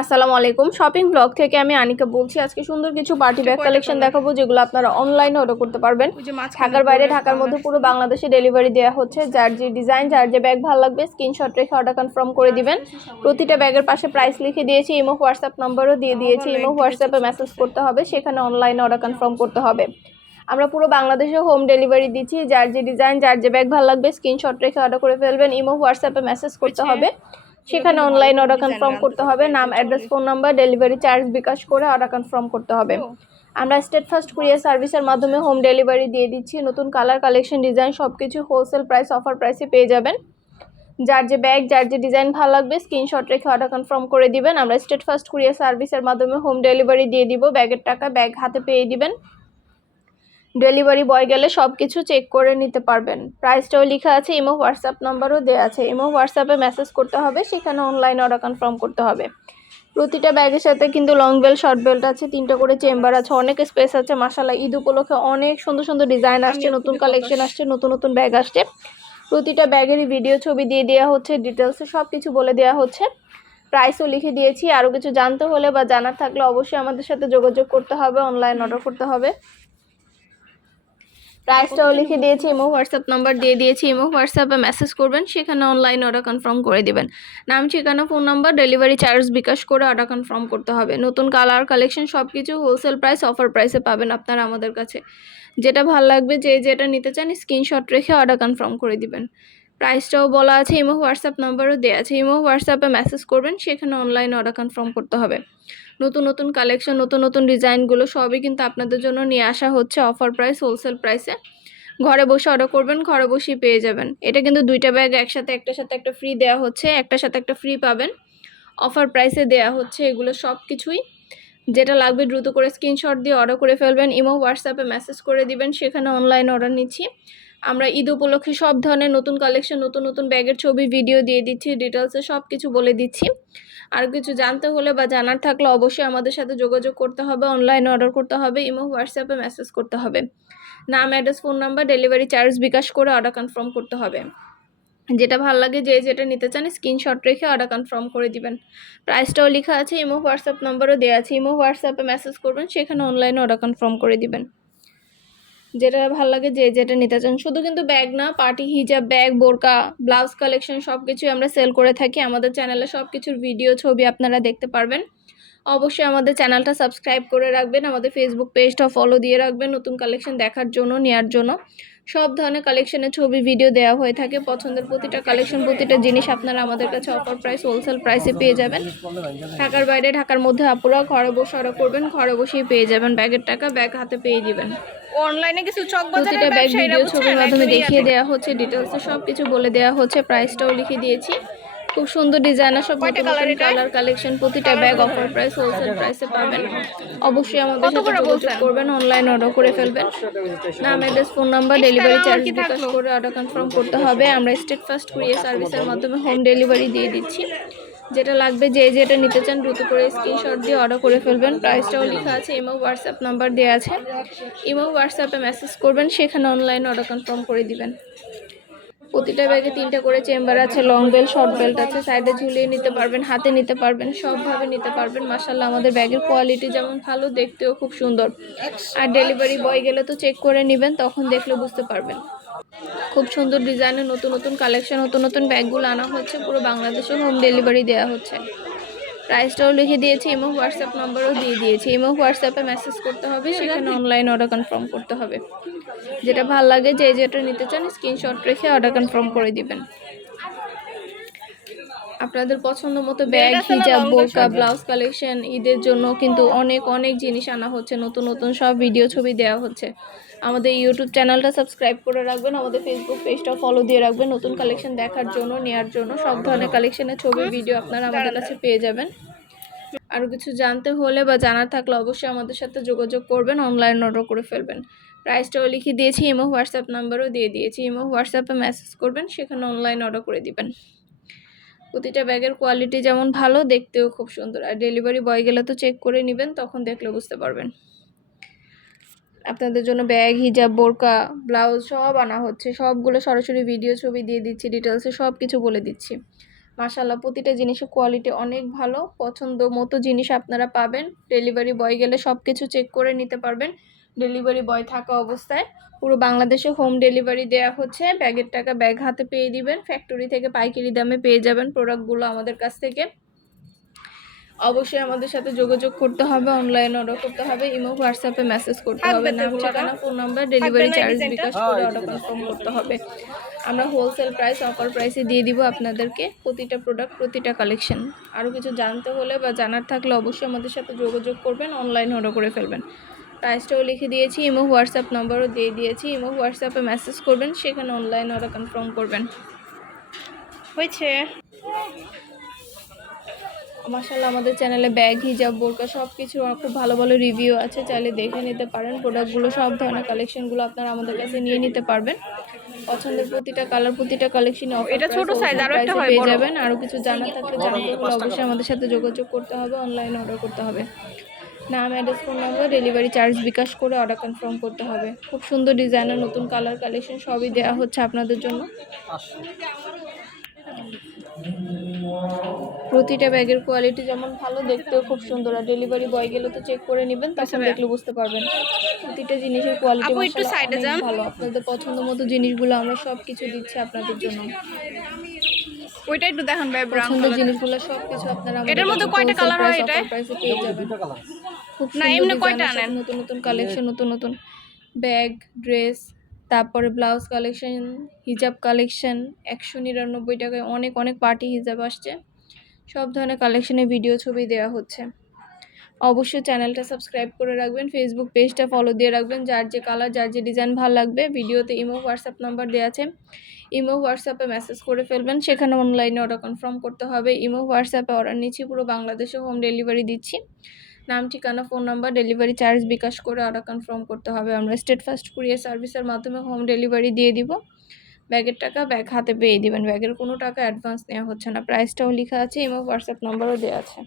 আসসালামু আলাইকুম। Shopping blog থেকে আমি আনিকা বলছি আজকে সুন্দর কিছু পার্টি ব্যাগ কালেকশন দেখাবো যেগুলো আপনারা অনলাইনে অর্ডার করতে পারবেন। ঢাকার বাইরে ঢাকার মধ্যে পুরো বাংলাদেশে ডেলিভারি দেওয়া হচ্ছে। যার যে ডিজাইন যার যে ব্যাগ ভালো লাগবে স্ক্রিনশট রেখে অর্ডার কনফার্ম করে দিবেন। প্রতিটা ব্যাগের পাশে প্রাইস লিখে দিয়েছি ইমো হোয়াটসঅ্যাপ নম্বরও দিয়ে দিয়েছি। ইমো হোয়াটসঅ্যাপে মেসেজ করতে হবে সেখানে অনলাইনে অর্ডার কনফার্ম করতে হবে। আমরা পুরো বাংলাদেশে হোম ডেলিভারি দিচ্ছি। যার যে ডিজাইন যার যে ব্যাগ ভালো লাগবে স্ক্রিনশট রেখে অর্ডার করে ফেলবেন ইমো হোয়াটসঅ্যাপে মেসেজ করতে হবে। সেখানে অনলাইন অর্ডার কনফার্ম করতে হবে নাম address phone number delivery charge bKash করে অর্ডার কনফার্ম করতে হবে। আমরা স্টেট ফার্স্ট কুরিয়ার সার্ভিসের মাধ্যমে হোম ডেলিভারি দিয়ে দিচ্ছি নতুন কালার কালেকশন ডিজাইন সব কিছু হোলসেল প্রাইস অফার প্রাইসে পেয়ে যাবেন। যার যে ব্যাগ যার যে ডিজাইন ভালো লাগবে স্ক্রিনশট রেখে অর্ডার কনফার্ম করে দিবেন। আমরা স্টেট ফার্স্ট কুরিয়ার সার্ভিসের মাধ্যমে হোম ডেলিভারি দিয়ে দিব ব্যাগের টাকা ব্যাগ হাতে পেয়ে দিবেন। ডেলিভারি বয় গেলে সব কিছু চেক করে নিতে পারবেন। প্রাইসটাও লেখা আছে ইমো হোয়াটসঅ্যাপ নাম্বারও দেওয়া আছে। ইমো হোয়াটসঅ্যাপে মেসেজ করতে হবে সেখানে অনলাইন অর্ডার কনফার্ম করতে হবে। প্রতিটা ব্যাগের সাথে কিন্তু লং বেল্ট শর্ট বেল্ট আছে তিনটা করে চেম্বার আছে অনেক স্পেস আছে মাসালা ঈদ উপলক্ষে অনেক সুন্দর সুন্দর ডিজাইন আসছে নতুন কালেকশন আসছে নতুন নতুন ব্যাগ আসছে। প্রতিটা ব্যাগেরই ভিডিও ছবি দিয়ে দেওয়া হচ্ছে ডিটেলসে সব কিছু বলে দেওয়া হচ্ছে। প্রাইসও লিখে দিয়েছি আরও কিছু জানতে হলে বা জানার থাকলে অবশ্যই আমাদের সাথে যোগাযোগ করতে হবে অনলাইন অর্ডার করতে হবে। প্রাইসটাও লিখে দিয়েছি ইমো হোয়াটসঅ্যাপ নাম্বার দিয়ে দিয়েছি ইমো হোয়াটসঅ্যাপে মেসেজ করবেন সেখানে অনলাইন অর্ডার কনফার্ম করে দেবেন। নাম ঠিকানা phone number delivery charge bKash করে অর্ডার কনফার্ম করতে হবে। নতুন কালার কালেকশন সব কিছু হোলসেল প্রাইস অফার প্রাইসে পাবেন আপনারা আমাদের কাছে। যেটা ভালো লাগবে যে যেটা নিতে চান স্ক্রিনশট রেখে অর্ডার কনফার্ম করে দিবেন। প্রাইসটাও বলা আছে, ইমো হোয়াটসঅ্যাপ নাম্বারও দেওয়া আছে। ইমো হোয়াটসঅ্যাপে মেসেজ করবেন, সেখানে অনলাইন অর্ডার কনফার্ম করতে হবে। নতুন নতুন কালেকশন নতুন নতুন ডিজাইনগুলো সবই কিন্তু আপনাদের জন্য নিয়ে আসা হচ্ছে অফার প্রাইস হোলসেল প্রাইসে ঘরে বসে অর্ডার করবেন, ঘরে বসেই পেয়ে যাবেন। এটা কিন্তু দুইটা ব্যাগ একসাথে, একটার সাথে একটা ফ্রি দেওয়া হচ্ছে, একটার সাথে একটা ফ্রি পাবেন। অফার প্রাইসে দেওয়া হচ্ছে এগুলো সব কিছুই যেটা লাগবে দ্রুত করে স্ক্রিনশট দিয়ে অর্ডার করে ফেলবেন, ইমো হোয়াটসঅ্যাপে মেসেজ করে দিবেন, সেখানে অনলাইন অর্ডার নিচ্ছি। আমরা ঈদ উপলক্ষে সব ধরনের নতুন কালেকশন নতুন নতুন ব্যাগের ছবি ভিডিও দিয়ে দিচ্ছি ডিটেলসে সব কিছু বলে দিচ্ছি। আর কিছু জানতে হলে বা জানার থাকলে অবশ্যই আমাদের সাথে যোগাযোগ করতে হবে অনলাইনে অর্ডার করতে হবে, ইমো, হোয়াটসঅ্যাপে মেসেজ করতে হবে। নাম address phone number delivery charge bKash করে অর্ডার কনফার্ম করতে হবে। যেটা ভালো লাগে, যে যেটা নিতে চান স্ক্রিনশট রেখে অর্ডার কনফার্ম করে দিবেন। প্রাইসটাও লেখা আছে, ইমো, হোয়াটসঅ্যাপ নাম্বারও দেওয়া আছে, ইমো, হোয়াটসঅ্যাপে মেসেজ করবেন, সেখানে অনলাইনে অর্ডার কনফার্ম করে দিবেন। যেটা ভালো লাগে যে যেটা নিতে চান। শুধু কিন্তু ব্যাগ না পার্টি হিজাব ব্যাগ বোরকা ব্লাউজ কালেকশন সব কিছুই আমরা সেল করে থাকি। আমাদের চ্যানেলে সব কিছুর ভিডিও ছবি আপনারা দেখতে পারবেন। অবশ্যই আমাদের চ্যানেলটা সাবস্ক্রাইব করে রাখবেন। আমাদের ফেসবুক পেজটা ফলো দিয়ে রাখবেন নতুন কালেকশন দেখার জন্য নেওয়ার জন্য। সব ধরনের কালেকশনের ছবি ভিডিও দেওয়া হয়ে থাকে। পছন্দের প্রতিটা কালেকশন প্রতিটা জিনিস আপনারা আমাদের কাছে অফার প্রাইস হোলসেল প্রাইসে পেয়ে যাবেন। ঢাকার বাইরে ঢাকার মধ্যে আপুরা ঘরে বসে অর্ডার করবেন ঘরে বসেই পেয়ে যাবেন ব্যাগের টাকা ব্যাগ হাতে পেয়ে দিবেন। অনলাইনে কিছু চক প্রতিটা ব্যাগ ভিডিও ছবির মাধ্যমে দেখিয়ে দেওয়া হচ্ছে ডিটেলসে সব কিছু বলে দেওয়া হচ্ছে প্রাইসটাও লিখে দিয়েছি। খুব সুন্দর ডিজাইনার সব? কালার কালেকশন প্রতিটা ব্যাগ অফার প্রাইস হোলসেল প্রাইসে পাবেন। অবশ্যই আমাদের সাথে যোগাযোগ করবেন অনলাইন অর্ডার করে ফেলবেন। নাম address phone number delivery charge bKash করে অর্ডার কনফার্ম করতে হবে। আমরা স্টেট ফার্স্ট কুরিয়ার সার্ভিসের মাধ্যমে হোম ডেলিভারি দিয়ে দিচ্ছি। যেটা লাগবে যে যেটা নিতে চান দ্রুত করে স্ক্রিনশট দিয়ে অর্ডার করে ফেলবেন। প্রাইসটাও লেখা আছে ইমো হোয়াটসঅ্যাপ নাম্বার দেওয়া আছে। ইমো হোয়াটসঅ্যাপে মেসেজ করবেন সেখানে অনলাইন অর্ডার কনফার্ম করে দিবেন। প্রতিটা ব্যাগে তিনটা করে চেম্বার আছে লং বেল্ট শর্ট বেল্ট আছে সাইডে ঝুলিয়ে নিতে পারবেন, হাতে নিতে পারবেন, সবভাবে নিতে পারবেন। মাসাল্লাহ আমাদের ব্যাগের কোয়ালিটি যেমন ভালো, দেখতেও খুব সুন্দর। আর ডেলিভারি বয় গেলে তো চেক করে নেবেন, তখন দেখলে বুঝতে পারবেন। খুব সুন্দর ডিজাইনের নতুন নতুন কালেকশন নতুন নতুন ব্যাগগুলো আনা হচ্ছে, পুরো বাংলাদেশে হোম ডেলিভারি দেওয়া হচ্ছে। প্রাইসটাও লিখে দিয়েছি ইমো হোয়াটসঅ্যাপ নম্বরও দিয়ে দিয়েছি। ইমো হোয়াটসঅ্যাপে মেসেজ করতে হবে সেখানে অনলাইন অর্ডার কনফার্ম করতে হবে। যেটা ভালো লাগে যে যেটা নিতে চান স্ক্রিনশট রেখে অর্ডার কনফার্ম করে দিবেন। আপনাদের পছন্দ মতো ব্যাগ হিজাব বোরকা ব্লাউজ কালেকশন ঈদের জন্য কিন্তু অনেক অনেক জিনিস আনা হচ্ছে। নতুন নতুন সব ভিডিও ছবি দেওয়া হচ্ছে। আমাদের ইউটিউব চ্যানেলটা সাবস্ক্রাইব করে রাখবেন, আমাদের ফেসবুক পেজটা ফলো দিয়ে রাখবেন। নতুন কালেকশন দেখার জন্য নেওয়ার জন্য, সব ধরনের কালেকশনের ছবি ভিডিও আপনারা আমাদের কাছে পেয়ে যাবেন। আরও কিছু জানতে হলে বা জানার থাকলে অবশ্যই আমাদের সাথে যোগাযোগ করবেন অনলাইন অর্ডার করে ফেলবেন। প্রাইসটাও লিখে দিয়েছি ইমো হোয়াটসঅ্যাপ নাম্বারও দিয়ে দিয়েছি। ইমো হোয়াটসঅ্যাপে মেসেজ করবেন, সেখানে অনলাইন অর্ডার করে দিবেন। প্রতিটা ব্যাগের কোয়ালিটি যেমন ভালো, দেখতেও খুব সুন্দর। আর ডেলিভারি বয় গেলে তো চেক করে নেবেন, তখন দেখলে বুঝতে পারবেন। আপনাদের জন্য ব্যাগ, হিজাব, বোরকা, ব্লাউজ সব আনা হচ্ছে। সবগুলো সরাসরি ভিডিও ছবি দিয়ে দিচ্ছি ডিটেলসে সব কিছু বলে দিচ্ছি। মাশাল্লাহ প্রতিটা জিনিসের কোয়ালিটি অনেক ভালো। পছন্দ মতো জিনিস আপনারা পাবেন। ডেলিভারি বয় গেলে সব কিছু চেক করে নিতে পারবেন। ডেলিভারি বয় থাকা অবস্থায়। পুরো বাংলাদেশে হোম ডেলিভারি দেওয়া হচ্ছে। ব্যাগের টাকা ব্যাগ হাতে পেয়ে দিবেন। ফ্যাক্টরি থেকে পাইকারি দামে পেয়ে যাবেন প্রোডাক্টগুলো আমাদের কাছ থেকে। অবশ্যই আমাদের সাথে যোগাযোগ করতে হবে অনলাইন অর্ডার করতে হবে ইমো হোয়াটসঅ্যাপে মেসেজ করতে হবে নাম ঠিকানা phone number delivery charge bKash করে অর্ডার কনফার্ম করতে হবে। আমরা হোলসেল প্রাইস অফার প্রাইসে দিয়ে দিব আপনাদেরকে প্রতিটা প্রোডাক্ট প্রতিটা কালেকশন আরও কিছু জানতে হলে বা জানার থাকলে অবশ্যই আমাদের সাথে যোগাযোগ করবেন অনলাইন অর্ডার করে ফেলবেন। প্রাইসটাও লিখে দিয়েছি ইমো হোয়াটসঅ্যাপ নম্বরও দিয়ে দিয়েছি ইমো হোয়াটসঅ্যাপে মেসেজ করবেন সেখানে অনলাইন অর্ডার কনফার্ম করবেন। হয়েছে। মাসাল্লাহ আমাদের চ্যানেলে ব্যাগ হিজাব বোরকা সব কিছু খুব ভালো ভালো রিভিউ আছে। চাইলে দেখে নিতে পারেন। প্রোডাক্টগুলো সব ধরনের কালেকশনগুলো আপনারা আমাদের কাছে নিয়ে নিতে পারবেন। পছন্দের প্রতিটা কালার প্রতিটা কালেকশন এটা ছোট সাইজ আরও একটা হয় পেয়ে যাবেন। আরও কিছু জানার থাকলে জানতে হলে অবশ্যই আমাদের সাথে যোগাযোগ করতে হবে অনলাইন অর্ডার করতে হবে। নাম address phone number delivery charge bKash করে অর্ডার কনফার্ম করতে হবে। খুব সুন্দর ডিজাইনের নতুন কালার কালেকশন সবই দেওয়া হচ্ছে আপনাদের জন্য। প্রতিটা ব্যাগের কোয়ালিটি যেমন ভালো দেখতেও খুব সুন্দর। আর ডেলিভারি বয় গেলে তো চেক করে নেবেন তখন দেখলে বুঝতে পারবেন। প্রতিটা জিনিসের কোয়ালিটি একটু এ যান। ভালো। আপনাদের পছন্দ মতো জিনিসগুলো আমরা সব কিছু দিচ্ছি আপনাদের জন্য। ওইটা একটু দেখান ভাই ব্রাউন পছন্দের জিনিসগুলো সব কিছু আপনারা এটার মধ্যে কয়টা colour হয় price, এটায়? offer price এ পেয়ে যাবেন। খুব না, এমনি কয়টা আনেন? নতুন নতুন কালেকশন নতুন নতুন ব্যাগ ড্রেস তারপরে ব্লাউজ কালেকশন হিজাব কালেকশন একশো নিরানব্বই টাকায় অনেক অনেক পার্টি হিজাব আসছে। সব ধরনের কালেকশনের ভিডিও ছবি দেওয়া হচ্ছে। অবশ্যই চ্যানেলটা সাবস্ক্রাইব করে রাখবেন ফেসবুক পেজটা ফলো দিয়ে রাখবেন, যার যে কালার যার যে ডিজাইন ভালো লাগবে ভিডিওতে ইমো হোয়াটসঅ্যাপ নাম্বার দেওয়া আছে। ইমো হোয়াটসঅ্যাপে মেসেজ করে ফেলবেন, সেখানে অনলাইনে অর্ডার কনফার্ম করতে হবে। ইমো হোয়াটসঅ্যাপে অর্ডার নিচ্ছি, পুরো বাংলাদেশে হোম ডেলিভারি দিচ্ছি। নাম, ঠিকানা phone number delivery charge bKash করে অর্ডার কনফার্ম করতে হবে। আমরা স্টেট ফার্স্ট কুরিয়ার সার্ভিসের মাধ্যমে হোম ডেলিভারি দিয়ে দিব। ব্যাগের টাকা ব্যাগ হাতে পেয়ে দেবেন। ব্যাগের কোনো টাকা অ্যাডভান্স নেওয়া হচ্ছে না। প্রাইসটাও লেখা আছে এবং হোয়াটসঅ্যাপ নম্বরও দেওয়া আছে।